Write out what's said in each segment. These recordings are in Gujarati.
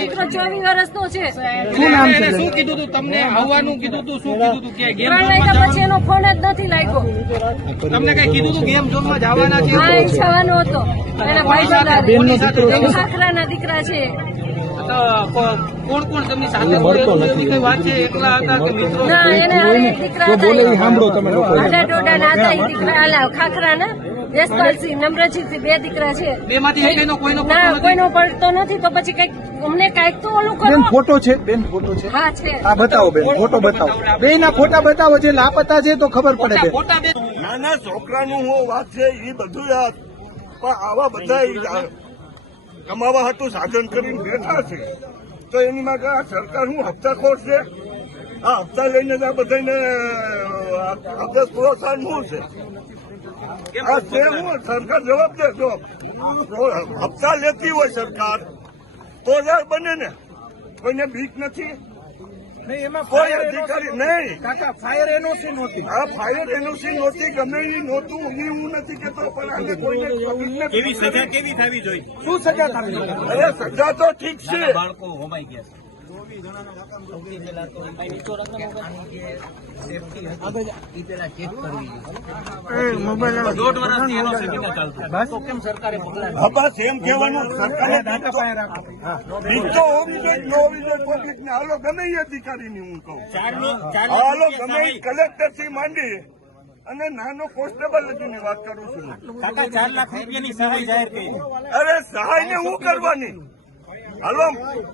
દીકરો ચોવીસ વર્ષનો છે. શું નામ છે? એને શું કીધું તું? તમને આવવાનું કીધું તું? શું કીધું તું? કે ગેમ પછી એનો ફોન જ નથી લાગ્યો. તમને કઈ કીધું તું ગેમ ઝોનમાં જવાના છે? હા હતો. એના ભાઈ બેનનો દીકરો છે? કોણ કોણ તેમની સાથે કઈ વાત છે? એકલા હતા કે મિત્રો? ના એને હવે એક દીકરા જો બોલે સાંભળો તમે લોકો. આડા દોડા હતા એ દીકરા આલા ખાખરાના? યશપાલસિંહ નમ્રજીતસિંહ બે દીકરા છે. બે માંથી એકનો કોઈનો ના કોઈનો પડતો નથી તો પછી કંઈક અમને કંઈક તો ઓલું બેન ફોટો છે બેન ફોટો છે. હા છે. આ બતાવો બેન ફોટો બતાવો. બે ના ફોટા બતાવો જે લાપતા છે તો ખબર પડે નાના છોકરાનું હું વાત છે એ બધું યાદ. પણ આવા બધા કમાવા હતું સાધન કરીને બેઠા છે. તો એની માટે આ સરકાર શું હપ્તાખોર છે? આ હપ્તા લઈને આ બધાને અભ્યાસ પ્રોત્સાહન શું છે? આ છે હું સરકાર જવાબ દે જો હપ્તા લેતી હોય સરકાર તો બને ને. કોઈને બીક નથી? કોઈ અધિકારી નહીં. કાકા ફાયર એનઓસી નહોતી. આ ફાયર એનઓસી નહોતી ગમે એ નહોતું એ હું નથી કેતો પણ આને કોઈને કેવી સજા કેવી થવી જોઈએ? શું સજા થવી અરે સજા તો ઠીક છે. બાળકો હોમાઈ ગયા છે. દોઢ વર્ષથી એનો સેમિનાર ચાલતો. હા, બસ એમ કહેવાનું સરકારે બીક તો હોવી જોઈએ ન હોવી જોઈએ પબ્લિક ને હાલો ગમે એ અધિકારીની હું કહું. ચાર હાલો ગમે કલેક્ટરથી માંડી અને નાનો કોન્સ્ટેબલની વાત કરું છું કાકા ચાર લાખ રૂપિયાની સહાય જાહેર કરી. અરે સહાય ને હું કરવાની? હાલો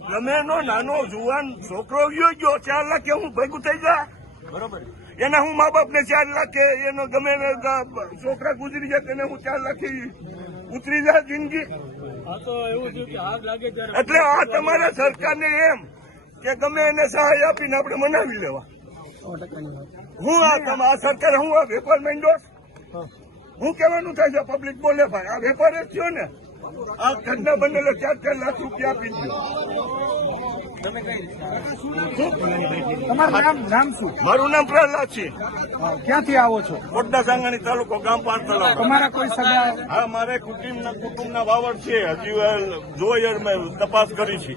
તમે નાનો જુવાન છોકરો ગયો ગયો ચાર લાખ હું ભેગું થઈ જાય બરોબર? એના હું મા બાપ ને ચાર લાખે એનો ગમે છોકરા ગુજરી જાય તેને હું ચાર લાખે ઉતરી જાય જિંદગી. એટલે આ તમારા સરકારને એમ કે ગમે એને સહાય આપીને આપણે મનાવી લેવા. હું આ સરકાર હું આ વેપાર માંડ્યો હું. કેવાનું થાય છે પબ્લિક બોલે ભાઈ. આ વેપાર જ થયો ને. આ ઘરના બનેલો ચાર ચાર લાખ રૂપિયા આપી દો મારું નામ પ્રહલાદ છે. ક્યાંથી આવો છો? કોટડા સાંગાણી તાલુકો ગામ પાંચ તળાવ તમારા કોઈ સગા હા મારે કુટુંબના કુટુંબના વાવડ છે. હજી જોઈ મેં તપાસ કરી છે.